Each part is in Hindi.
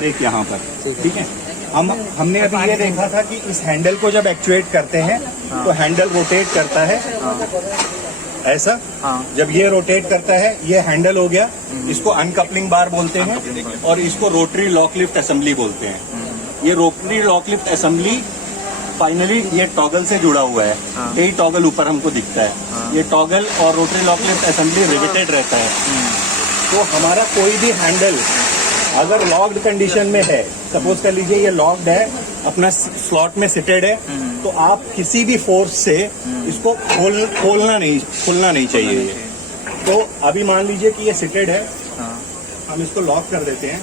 और एक यहाँ पर, ठीक है। हमने अभी ये देखा था कि इस हैंडल को जब एक्चुएट करते हैं तो हैंडल रोटेट करता है ऐसा। जब ये रोटेट करता है, ये हैंडल हो गया, इसको अनकपलिंग बार बोलते हैं और इसको रोटरी लॉक लिफ्ट असेंबली बोलते हैं। ये rotary lock lift assembly finally ये टॉगल से जुड़ा हुआ है। यही टॉगल ऊपर हमको दिखता है। ये टॉगल और rotary lock lift assembly riveted रहता है। तो हमारा कोई भी हैंडल अगर लॉक्ड कंडीशन में है, सपोज कर लीजिए ये लॉक्ड है, अपना स्लॉट में सिटेड है, तो आप किसी भी फोर्स से इसको खुलना नहीं चाहिए ये। तो अभी मान लीजिए कि ये सिटेड है, हम इसको लॉक कर देते हैं।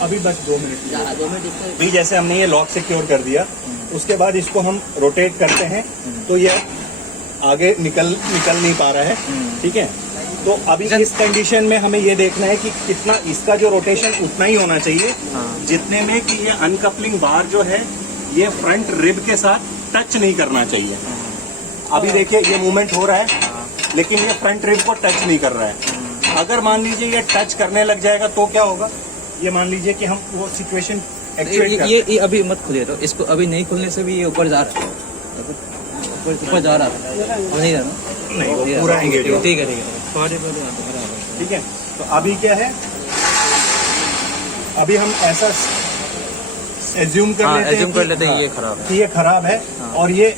अभी बस 2 मिनट अभी जैसे हमने ये लॉक सिक्योर कर दिया, उसके बाद इसको हम रोटेट करते हैं तो ये आगे निकल नहीं पा रहा है, ठीक है। तो अभी इस कंडीशन में हमें ये देखना है कि कितना इसका जो रोटेशन उतना ही होना चाहिए जितने में कि ये अनकपलिंग बार जो है ये फ्रंट रिब के साथ टच नहीं करना चाहिए। अभी देखिए ये मूवमेंट हो रहा है लेकिन ये फ्रंट रिब को टच नहीं कर रहा है। अगर मान लीजिए ये टच करने लग जाएगा तो क्या होगा, ये मान लीजिए कि हम वो सिचुएशन ये अभी मत खुलिए, तो इसको अभी नहीं खुलने से भी ये ऊपर जा रहा है, ऊपर जा रहा है, नहीं जा रहा, नहीं पूरा एंगेज हो। ठीक है ठीक है। तो अभी क्या है, अभी हम ऐसा एज्यूम कर लेते हैं ये खराब है, कि ये खराब है और ये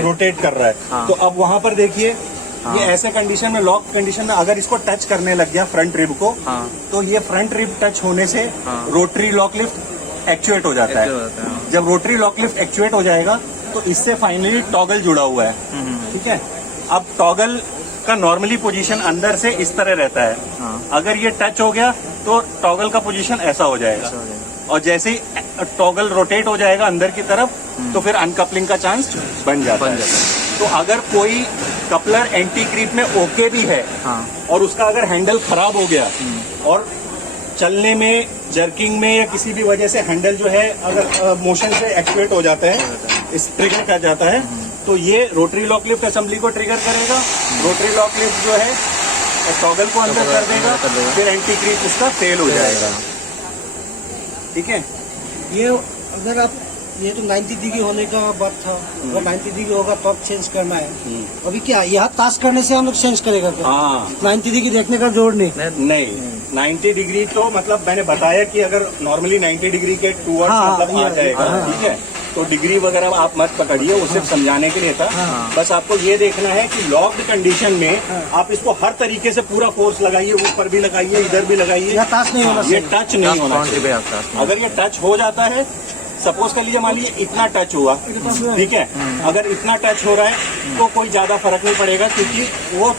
रोटेट कर रहा है। तो अब वहां पर देखिए ये ऐसे कंडीशन में, लॉक कंडीशन में अगर इसको टच करने लग गया फ्रंट रिब को, तो ये फ्रंट रिब टच होने से रोटरी लॉक लिफ्ट एक्चुएट हो जाता है। जब रोटरी लॉक लिफ्ट एक्चुएट हो जाएगा तो इससे फाइनली टॉगल जुड़ा हुआ है, ठीक है। अब टॉगल का नॉर्मली पोजीशन अंदर से इस तरह रहता है। अगर ये टच हो गया तो टॉगल का पोजीशन ऐसा हो जाएगा और जैसे ही टॉगल रोटेट हो जाएगा अंदर की तरफ तो फिर अनकपलिंग का चांस बन जाता है। तो अगर कोई कपलर एंटी क्रीप में ओके भी है और उसका अगर हैंडल खराब हो गया और चलने में, जर्किंग में या किसी भी वजह से हैंडल जो है अगर मोशन से एक्टिवेट हो जाता है, इस ट्रिगर कर जाता है, तो ये रोटरी लॉक लिफ्ट असेंबली को ट्रिगर करेगा। रोटरी लॉक लिफ्ट जो है टॉगल को अंदर कर देगा, फिर एंटी क्रीप उसका फेल हो जाएगा, ठीक है। ये अगर आप ये तो 90 डिग्री होने का बात था, अगर 90 डिग्री होगा तो अब चेंज करना है। अभी क्या यहाँ ताश करने से हम लोग चेंज करेगा क्या? 90 डिग्री देखने का जोर नहीं 90 डिग्री तो मतलब मैंने बताया कि अगर नॉर्मली 90 डिग्री के टूवर्ड्स मतलब आ जाएगा, ठीक है। तो डिग्री वगैरह आप मत पकड़िए, वो सिर्फ समझाने के लिए था। बस आपको ये देखना है कि लॉक्ड कंडीशन में आप इसको हर तरीके से पूरा फोर्स लगाइए, ऊपर भी लगाइए, इधर भी लगाइए, ये टच नहीं होना चाहिए। अगर ये टच हो जाता है, सपोज कर लीजिए मान लीजिए इतना टच हुआ, ठीक है। अगर इतना टच हो रहा है तो कोई ज्यादा फर्क नहीं पड़ेगा क्योंकि वो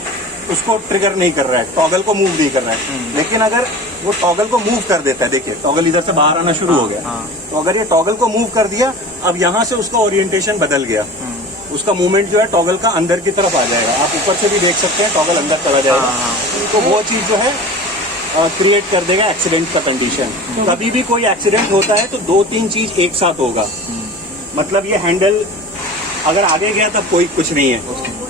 उसको ट्रिगर नहीं कर रहा है, टॉगल को मूव नहीं कर रहा है। लेकिन अगर वो टॉगल को मूव कर देता है, देखिए टॉगल इधर से बाहर आना शुरू हो गया, तो अगर ये टॉगल को मूव कर दिया, अब यहाँ से उसका ओरिएंटेशन बदल गया, उसका मूवमेंट जो है टॉगल का अंदर की तरफ आ जाएगा। आप ऊपर से भी देख सकते हैं टॉगल अंदर चला जाएगा, तो वो चीज जो है क्रिएट कर देगा एक्सीडेंट का कंडीशन। कभी भी कोई एक्सीडेंट होता है तो 2-3 चीज एक साथ होगा। मतलब ये हैंडल अगर आगे गया तब कोई कुछ नहीं है।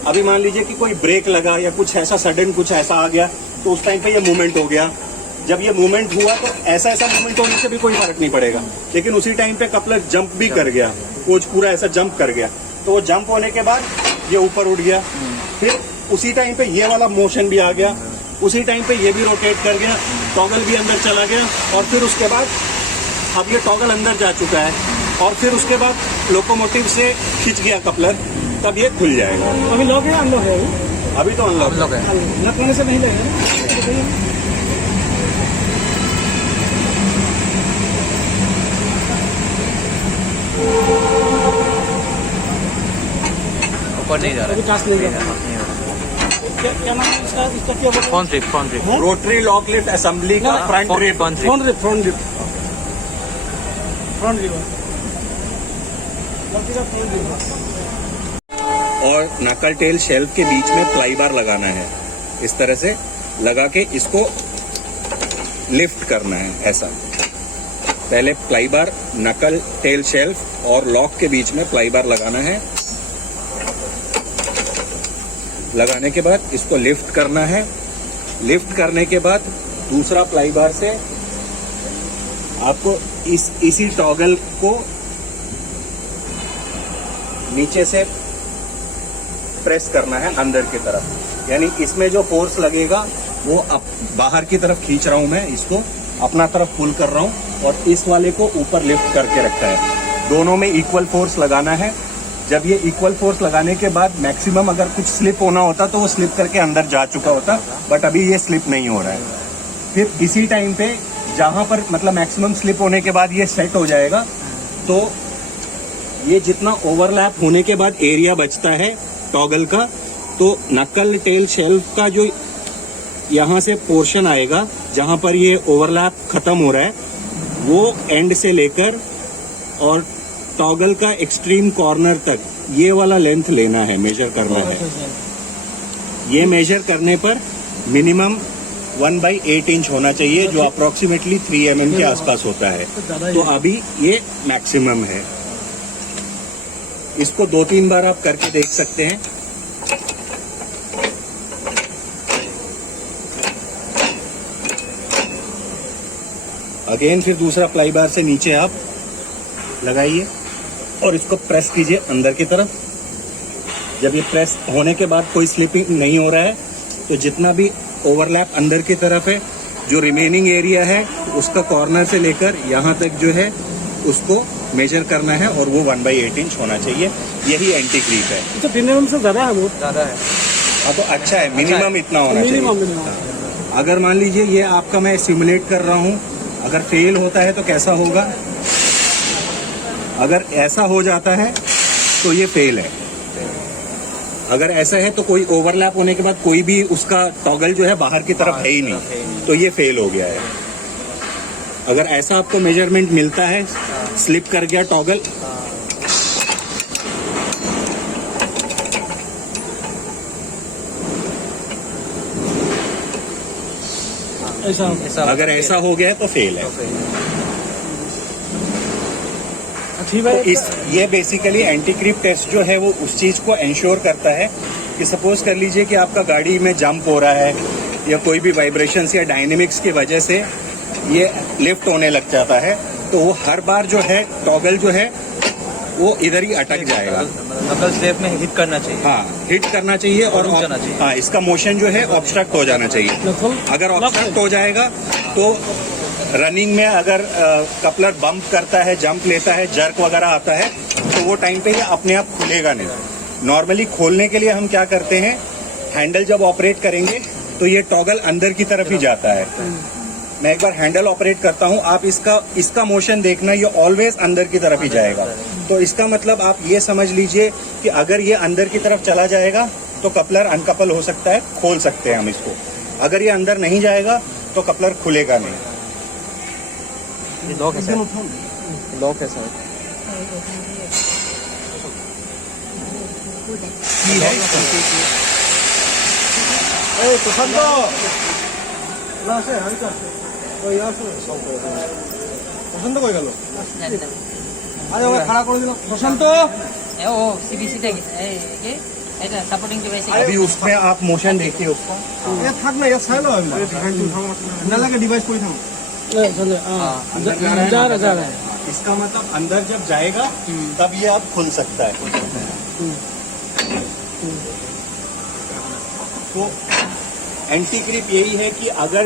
अभी मान लीजिए कि कोई ब्रेक लगा या कुछ ऐसा सडन कुछ ऐसा आ गया तो उस टाइम पे ये मूवमेंट हो गया। जब ये मूवमेंट हुआ तो ऐसा मूवमेंट होने से भी कोई फर्क नहीं पड़ेगा, लेकिन उसी टाइम पे कपलर जंप भी कर गया, कोच पूरा ऐसा जंप कर गया, तो वो जंप होने के बाद ये ऊपर उठ गया, फिर उसी टाइम पे ये वाला मोशन भी आ गया, उसी टाइम पे ये भी रोटेट कर गया, टॉगल भी अंदर चला गया और फिर उसके बाद अब ये टॉगल अंदर जा चुका है और फिर उसके बाद लोकोमोटिव से खिंच गया कपलर, तब ये खुल जाएगा। अभी लॉक है अनलॉक है? अभी तो अनलॉक है, अनलॉक होने से नहीं लगेगा। ऊपर नहीं जा रहा है। क्या नाम है इसका क्या बोल? Front rib rotary lock lift assembly का फ्रंट रिब। और नकल टेल शेल्फ के बीच में प्लाई बार लगाना है, इस तरह से लगा के इसको लिफ्ट करना है। ऐसा पहले प्लाई बार, नकल टेल शेल्फ और लॉक के बीच में प्लाई बार लगाना है लगाने के बाद इसको लिफ्ट करना है। लिफ्ट करने के बाद दूसरा प्लाई बार से आपको इसी टॉगल को नीचे से प्रेस करना है अंदर की तरफ, यानी इसमें जो फोर्स लगेगा वो अब बाहर की तरफ खींच रहा हूं मैं, इसको अपना तरफ पुल कर रहा हूं और इस वाले को ऊपर लिफ्ट करके रखा है। दोनों में इक्वल फोर्स लगाना है। जब ये इक्वल फोर्स लगाने के बाद मैक्सिमम अगर कुछ स्लिप होना होता तो वो स्लिप करके अंदर जा चुका होता, बट अभी ये स्लिप नहीं हो रहा है। फिर इसी टाइम पे जहां पर मतलब मैक्सिमम स्लिप होने के बाद ये सेट हो जाएगा, तो ये जितना ओवरलैप होने के बाद एरिया बचता है टॉगल का, तो नकल टेल शेल्फ का जो यहाँ से पोर्शन आएगा जहां पर ये ओवरलैप खत्म हो रहा है, वो एंड से लेकर और टॉगल का एक्सट्रीम कॉर्नर तक ये वाला लेंथ लेना है, मेजर करना है। ये मेजर करने पर मिनिमम 1/8 इंच होना चाहिए, जो अप्रोक्सीमेटली 3 mm के आसपास होता है। तो अभी ये मैक्सिमम है। इसको 2-3 बार आप करके देख सकते हैं। अगेन फिर दूसरा प्लाई बार से नीचे आप लगाइए और इसको प्रेस कीजिए अंदर की तरफ। जब ये प्रेस होने के बाद कोई स्लिपिंग नहीं हो रहा है, तो जितना भी ओवरलैप अंदर की तरफ है, जो रिमेनिंग एरिया है उसका कॉर्नर से लेकर यहाँ तक जो है उसको मेजर करना है और वो 1/8 इंच होना चाहिए। यही एंटी क्रीप है। तो 3 mm से ज्यादा है, बहुत ज़्यादा है। हाँ, तो अच्छा है, मिनिमम इतना होना चाहिए। अगर मान लीजिए ये आपका मैं सिमुलेट कर रहा हूँ, अगर फेल होता है तो कैसा होगा? अगर ऐसा हो जाता है तो ये फेल है। अगर ऐसा है तो कोई ओवरलैप होने के बाद कोई भी उसका टॉगल जो है बाहर की तरफ है ही नहीं, तो ये फेल हो गया है। अगर ऐसा आपको मेजरमेंट मिलता है, स्लिप कर गया टॉगल, अगर ऐसा हो गया है तो फेल है। तो ये बेसिकली एंटी क्रीप टेस्ट जो है वो उस चीज को इंश्योर करता है कि सपोज कर लीजिए कि आपका गाड़ी में जंप हो रहा है या कोई भी वाइब्रेशंस या डायनेमिक्स की वजह से ये लिफ्ट होने लग जाता है, तो वो हर बार जो है टॉगल जो है वो इधर ही अटक जाएगा। नकल स्लेब में हिट करना चाहिए। हाँ, हिट करना चाहिए और रुक जाना चाहिए। हाँ, इसका मोशन जो है ऑब्स्ट्रक्ट हो जाना चाहिए। अगर ऑब्स्ट्रक्ट हो जाएगा तो रनिंग में अगर कपलर बम्प करता है, जंप लेता है, जर्क वगैरह आता है, तो वो टाइम पे ये अपने आप खुलेगा नहीं। नॉर्मली खोलने के लिए हम क्या करते हैं, हैंडल जब ऑपरेट करेंगे तो ये टॉगल अंदर की तरफ ही जाता है। मैं एक बार हैंडल ऑपरेट करता हूँ, आप इसका मोशन देखना, ये ऑलवेज अंदर की तरफ ही जाएगा। तो इसका मतलब आप ये समझ लीजिए कि अगर ये अंदर की तरफ चला जाएगा तो कपलर अनकपल हो सकता है, खोल सकते हैं हम इसको। अगर ये अंदर नहीं जाएगा तो कपलर खुलेगा नहीं। ये लॉक है सर, लॉक है सर। প্রশান্ত কই গেল? আরে ওকে খাড়া করে দিল। প্রশান্ত ও সিবিসি তে এই এটা সাপোর্টিং ডিভাইস अभी उसमें आप मोशन देखिए उसका। এ থাক না, এ ছাইলো আমি না লাগে ডিভাইস কই থাম। जा रहा है। इसका मतलब अंदर जब जाएगा तब ये आप खुल सकता है। तो एंटी क्रीप यही है कि अगर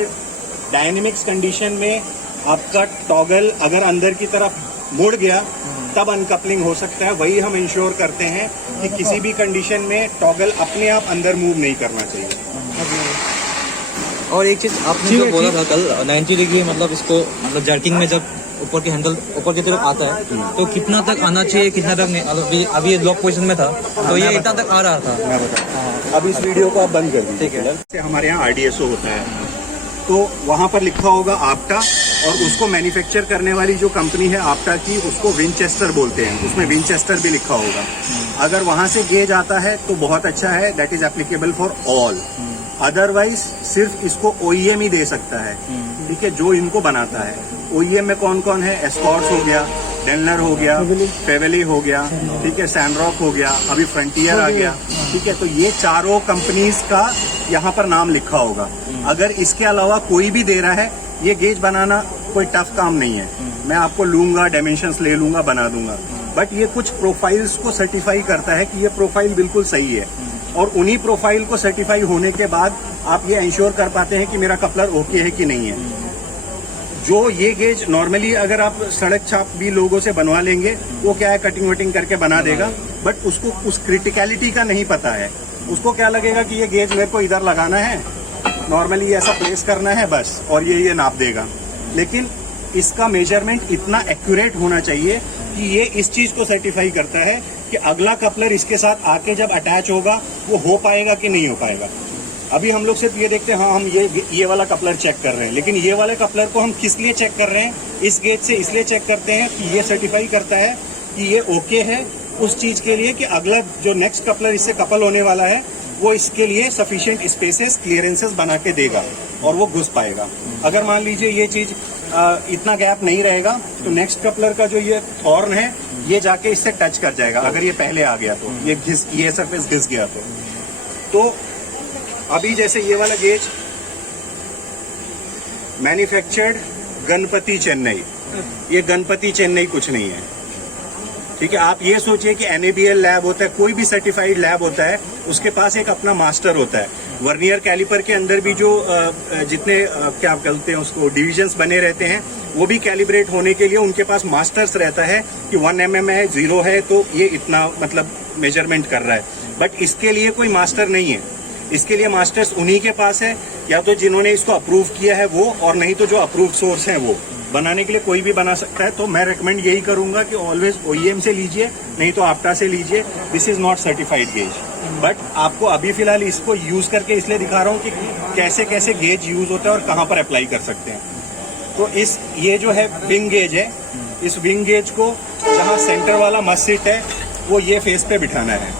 डायनेमिक्स कंडीशन में आपका टॉगल अगर अंदर की तरफ मुड़ गया तब अनकपलिंग हो सकता है। वही हम इंश्योर करते हैं कि किसी भी कंडीशन में टॉगल अपने आप अंदर मूव नहीं करना चाहिए। और एक चीज आपने जो बोला था कल 90 डिग्री, मतलब इसको मतलब जर्किंग में जब ऊपर की हैंडल ऊपर की तरफ आता है तो कितना तक आना चाहिए, कितना तक नहीं? अभी ये लॉक पोजीशन में था तो ये इतना तक आ रहा था। मैं बताऊं, अब इस वीडियो को आप बंद कर दीजिए। ठीक है, हमारे यहाँ RDSO होता है, तो वहाँ पर लिखा होगा आप्टा, और उसको मैन्युफैक्चर करने वाली जो कंपनी है आप्टा की, उसको विंचेस्टर बोलते हैं। उसमें विंचेस्टर भी लिखा होगा। अगर वहाँ से गेज आता है तो बहुत अच्छा है, that is applicable for all. Otherwise सिर्फ इसको OEM ही दे सकता है, ठीक है, जो इनको बनाता है। OEM में कौन कौन है? एस्कॉर्ट्स हो गया, डेनलर हो गया, फेवेली हो गया, ठीक है, सैनरॉक हो गया, अभी फ्रंटियर आ गया। ठीक है, तो ये चारों कंपनीज का यहाँ पर नाम लिखा होगा। अगर इसके अलावा कोई भी दे रहा है, ये गेज बनाना कोई टफ काम नहीं है। मैं आपको लूंगा, डायमेंशंस ले लूंगा, बना दूंगा। बट ये कुछ प्रोफाइल्स को सर्टिफाई करता है कि ये प्रोफाइल बिल्कुल सही है, और उन्हीं प्रोफाइल को सर्टिफाई होने के बाद आप ये इंश्योर कर पाते हैं कि मेरा कपलर ओके है कि नहीं है। जो ये गेज नॉर्मली अगर आप सड़क छाप भी लोगों से बनवा लेंगे, वो क्या है कटिंग वटिंग करके बना देगा, बट उसको उस क्रिटिकलिटी का नहीं पता है। उसको क्या लगेगा कि ये गेज मेरे को इधर लगाना है, नॉर्मली ऐसा प्लेस करना है बस, और ये नाप देगा। लेकिन इसका मेजरमेंट इतना एक्यूरेट होना चाहिए कि ये इस चीज को सर्टिफाई करता है कि अगला कपलर इसके साथ आके जब अटैच होगा वो हो पाएगा कि नहीं हो पाएगा। अभी हम लोग सिर्फ ये देखते हैं, हाँ हम ये वाला कपलर चेक कर रहे हैं, लेकिन ये वाले कपलर को हम किस लिए चेक कर रहे हैं, इस गेज से इसलिए चेक करते हैं कि ये सर्टिफाई करता है कि ये ओके है उस चीज के लिए कि अगला जो नेक्स्ट कपलर इससे कपल होने वाला है वो इसके लिए सफिशिएंट स्पेसेस, क्लियरेंसेस बना के देगा और वो घुस पाएगा। अगर मान लीजिए ये चीज इतना गैप नहीं रहेगा तो नेक्स्ट कपलर का जो ये हॉर्न है ये जाके इससे टच कर जाएगा। अगर ये पहले आ गया तो ये सरफेस घिस गया तो अभी जैसे ये वाला गेज मैन्युफैक्चर्ड गणपति चेन्नई, ये गणपति चेन्नई कुछ नहीं है, ठीक है। आप ये सोचिए कि NABL लैब होता है, कोई भी सर्टिफाइड लैब होता है, उसके पास एक अपना मास्टर होता है। वर्नियर कैलिपर के अंदर भी जो जितने क्या आप कहते हैं उसको डिविजन्स बने रहते हैं, वो भी कैलिब्रेट होने के लिए उनके पास मास्टर्स रहता है कि 1 mm है, 0 है तो ये इतना मतलब मेजरमेंट कर रहा है। बट इसके लिए कोई मास्टर नहीं है, इसके लिए मास्टर्स उन्हीं के पास है, या तो जिन्होंने इसको अप्रूव किया है वो, और नहीं तो जो अप्रूव सोर्स हैं वो। बनाने के लिए कोई भी बना सकता है। तो मैं रेकमेंड यही करूंगा कि ऑलवेज OEM से लीजिए, नहीं तो APTA से लीजिए। This is not certified gauge, but आपको अभी फिलहाल इसको यूज करके इसलिए दिखा रहा हूँ कि कैसे कैसे गेज यूज होता है और कहाँ पर अप्लाई कर सकते हैं। तो ये जो है विंग गेज है, इस विंग गेज को जहाँ सेंटर वाला मस्ट सिट है वो ये फेस पे बिठाना है,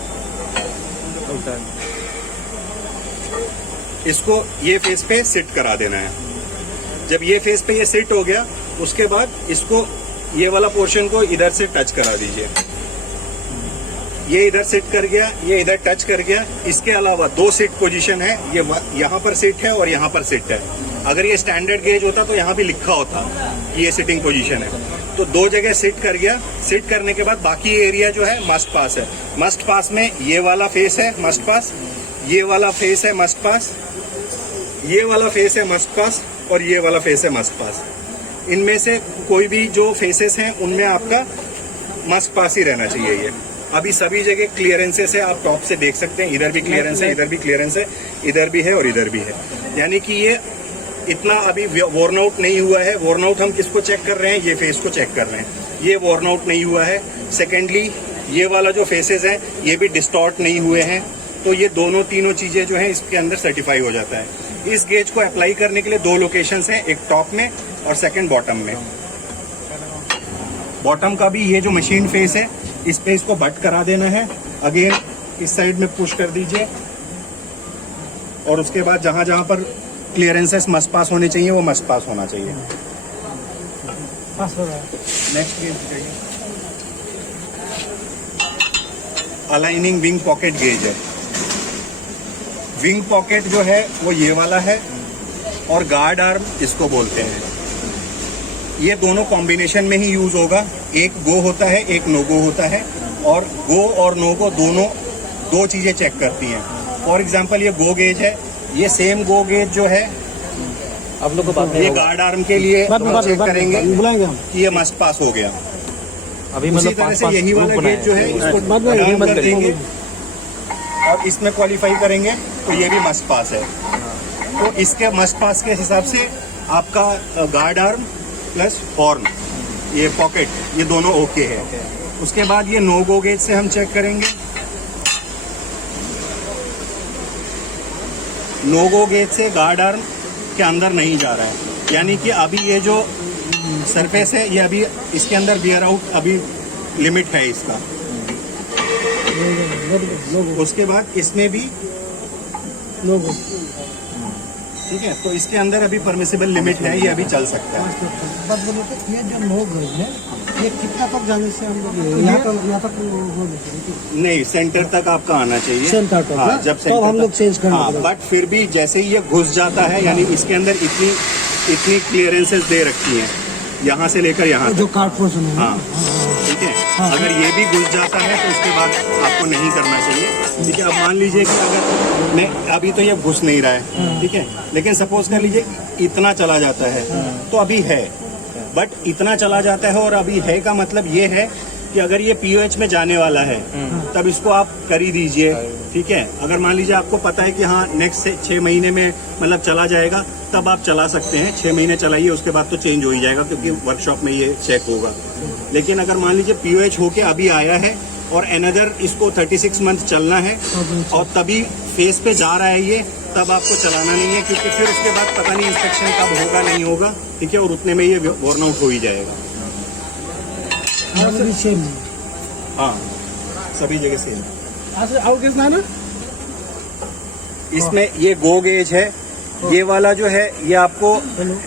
इसको ये फेस पे सिट करा देना है। जब ये फेस पे ये सिट हो गया, उसके बाद इसको ये वाला पोर्शन को इधर से टच करा दीजिए। ये इधर सिट कर गया, ये इधर टच कर गया। इसके अलावा 2 सिट पोजीशन है, ये यहाँ पर सिट है और यहाँ पर सिट है। अगर ये स्टैंडर्ड गेज होता तो यहाँ भी लिखा होता कि ये सिटिंग पोजीशन है। तो 2 जगह सिट कर गया। सिट करने के बाद बाकी एरिया जो है मस्ट पास है। मस्ट पास में ये वाला फेस है मस्ट पास, ये वाला फेस है मस्ट पास, ये वाला फेस है मस्ट पास, और ये वाला फेस है मस्ट पास। इनमें से कोई भी जो फेसेस हैं उनमें आपका मस्ट पास ही रहना चाहिए। ये अभी सभी जगह क्लियरेंसेस है, आप टॉप से देख सकते हैं, इधर भी क्लियरेंस है, इधर भी क्लियरेंस है, इधर भी है और इधर भी है। यानी कि ये इतना अभी वॉर्न आउट नहीं हुआ है। वॉर्न आउट हम किसको चेक कर रहे हैं, ये फेस को चेक कर रहे हैं, ये वॉर्न आउट नहीं हुआ है। सेकेंडली ये वाला जो फेसेस हैं ये भी डिस्टॉर्ट नहीं हुए हैं। तो ये तीनों चीजें जो है इसके अंदर सर्टिफाई हो जाता है। इस गेज को अप्लाई करने के लिए 2 लोकेशंस हैं, एक टॉप में और सेकंड बॉटम में। बॉटम का भी ये जो मशीन फेस है इस पे इसको बट करा देना है। अगेन इस साइड में पुश कर दीजिए, और उसके बाद जहां जहां पर क्लियरेंसेस मस्ट पास होने चाहिए वो मस्ट पास होना चाहिए। नेक्स्ट गेज चाहिए, अलाइनिंग विंग पॉकेट गेज है। विंग पॉकेट जो है वो ये वाला है, और गार्ड आर्म इसको बोलते हैं। ये दोनों कॉम्बिनेशन में ही यूज होगा। एक गो होता है, एक नो गो होता है, और गो और नो गो दोनों 2 चीजें चेक करती हैं। फॉर एग्जांपल ये गो गेज है, ये सेम गो गेज जो है आप लोग को बात ये गार्ड आर्म के लिए चेक करेंगे कि ये मस्ट पास हो गया। अभी इसी तरह से यही वाला गेज जो है इसको डाउन कर देंगे और इसमें क्वालिफाई करेंगे तो ये भी मस्ट पास है। तो इसके मस्ट पास के हिसाब से आपका गार्ड आर्म प्लस हॉर्न, ये पॉकेट, ये दोनों ओके है। उसके बाद ये नो गो गेज से हम चेक करेंगे। नो गो गेज से गार्ड आर्म के अंदर नहीं जा रहा है, यानी कि अभी ये जो सरफेस है ये अभी इसके अंदर बियर आउट अभी लिमिट है इसका। उसके बाद इसमें भी नो गो, ठीक है, तो इसके अंदर अभी परमिसिबल लिमिट है, ये अभी चल सकता है। बात बोलो तो ये जो नो गो है ये कितना तक जाने से हम लोग यहाँ तक नहीं, सेंटर तक आपका आना चाहिए। सेंटर तक हाँ, ना? जब तब सेंटर हम लोग चेंज करना हाँ, पड़ेगा। बट फिर भी जैसे ही ये घुस जाता है, यानी इसके अंदर इतनी क्लियरेंसेस दे रखी हैं, यहाँ से लेकर यहाँ जो तक। कार्ड पोर्शन है। हाँ, ठीक है। अगर ये भी घुस जाता है तो उसके बाद आपको नहीं करना चाहिए। ठीक है, अब मान लीजिए कि अगर मैं अभी तो ये घुस नहीं रहा है, ठीक है, लेकिन सपोज कर लीजिए इतना चला जाता है, तो अभी है, बट इतना चला जाता है और अभी है का मतलब ये है कि अगर ये पीओएच में जाने वाला है तब इसको आप कर ही दीजिए। ठीक है, अगर मान लीजिए आपको पता है कि हाँ नेक्स्ट 6 महीने में मतलब चला जाएगा, तब आप चला सकते हैं। 6 महीने चलाइए, उसके बाद तो चेंज हो ही जाएगा क्योंकि वर्कशॉप में ये चेक होगा। लेकिन अगर मान लीजिए पीओएच होके अभी आया है और अनदर इसको 36 मंथ चलना है और तभी फेस पे जा रहा है ये, तब आपको चलाना नहीं है, क्योंकि फिर उसके बाद पता नहीं इंस्पेक्शन कब होगा नहीं होगा। ठीक है, और उतने में ये वॉर्न आउट हो ही जाएगा। हाँ, सभी जगह सेम। ना इसमें ये गो गेज है, ये वाला जो है ये आपको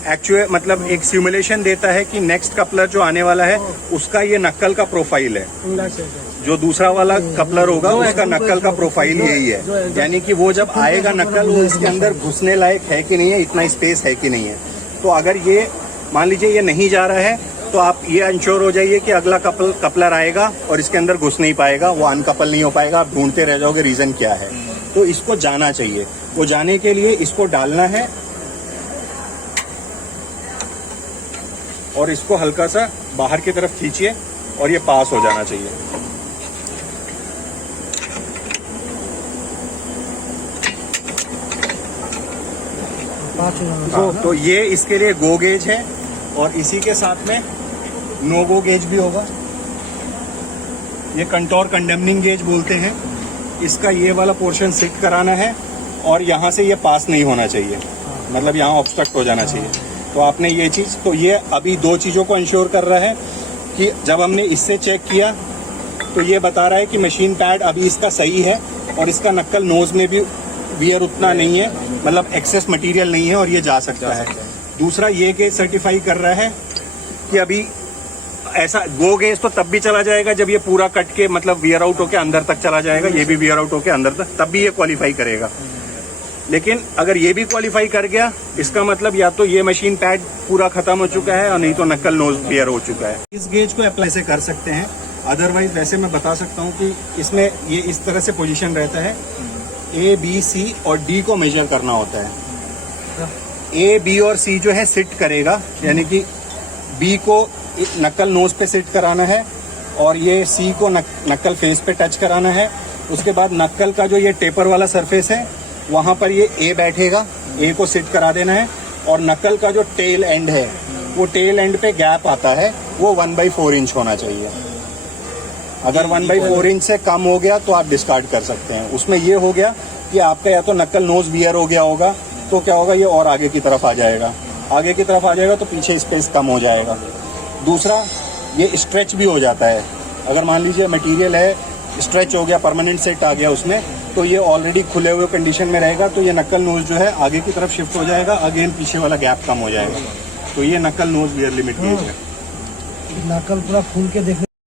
एक्चुअल मतलब एक सिमुलेशन देता है कि नेक्स्ट कपलर जो आने वाला है उसका ये नक्कल का प्रोफाइल है। जो दूसरा वाला कपलर होगा उसका नक्कल का प्रोफाइल यही है, यानी कि वो जब आएगा नक्कल वो इसके अंदर घुसने लायक है कि नहीं है, इतना स्पेस है कि नहीं है। तो अगर ये मान लीजिए ये नहीं जा रहा है तो आप ये इंश्योर हो जाइए कि अगला कपलर आएगा और इसके अंदर घुस नहीं पाएगा, वो अनकपल नहीं हो पाएगा। आप ढूंढते रह जाओगे रीजन क्या है। तो इसको जाना चाहिए, वो जाने के लिए इसको डालना है और इसको हल्का सा बाहर की तरफ खींचिए और ये पास हो जाना चाहिए। तो ये इसके लिए गो गेज है और इसी के साथ में नो गो गेज भी होगा। ये कंटोर कंडेमनिंग गेज बोलते हैं। इसका ये वाला पोर्शन सिट कराना है और यहाँ से ये पास नहीं होना चाहिए, मतलब यहाँ ऑब्स्ट्रक्ट हो जाना चाहिए। तो आपने ये चीज़, तो ये अभी 2 चीज़ों को इंश्योर कर रहा है कि जब हमने इससे चेक किया तो ये बता रहा है कि मशीन पैड अभी इसका सही है और इसका नक्कल नोज में भी वियर उतना नहीं है, मतलब एक्सेस मटेरियल नहीं है और ये जा सकता है। दूसरा ये गेज सर्टिफाई कर रहा है कि अभी ऐसा गो गेज तो तब भी चला जाएगा जब ये पूरा कट के मतलब वियर आउट होके अंदर तक चला जाएगा, ये भी वियर आउट होके अंदर तक, तब भी ये क्वालिफाई करेगा। लेकिन अगर ये भी क्वालिफाई कर गया, इसका मतलब या तो ये मशीन पैड पूरा खत्म हो चुका है और नहीं तो नक्कल नोज वियर हो चुका है। इस गेज को अप्लाई से कर सकते हैं, अदरवाइज वैसे मैं बता सकता हूँ कि इसमें ये इस तरह से पोजीशन रहता है, A, B, C और D को मेजर करना होता है। A, B और C जो है सिट करेगा, यानी कि B को नक्कल नोज पे सिट कराना है और ये C को नक्कल फेस पे टच कराना है। उसके बाद नक्कल का जो ये टेपर वाला सरफेस है वहाँ पर ये A बैठेगा, A को सिट करा देना है। और नक्कल का जो टेल एंड है वो टेल एंड पे गैप आता है, वो 1/4 इंच होना चाहिए। अगर 1/4 इंच से कम हो गया तो आप डिस्कार्ड कर सकते हैं। उसमें ये हो गया कि आपका या तो नक्कल नोज वियर हो गया होगा, तो क्या होगा ये और आगे की तरफ आ जाएगा, आगे की तरफ आ जाएगा तो पीछे स्पेस कम हो जाएगा। दूसरा ये स्ट्रेच भी हो जाता है, अगर मान लीजिए मटेरियल है स्ट्रेच हो गया, परमानेंट सेट आ गया उसमें, तो ये ऑलरेडी खुले हुए कंडीशन में रहेगा, तो ये नक्कल नोज जो है आगे की तरफ शिफ्ट हो जाएगा, अगेन पीछे वाला गैप कम हो जाएगा। तो ये नक्कल नोज वियर लिमिट गेज है। नक्कल पूरा खोल के देखने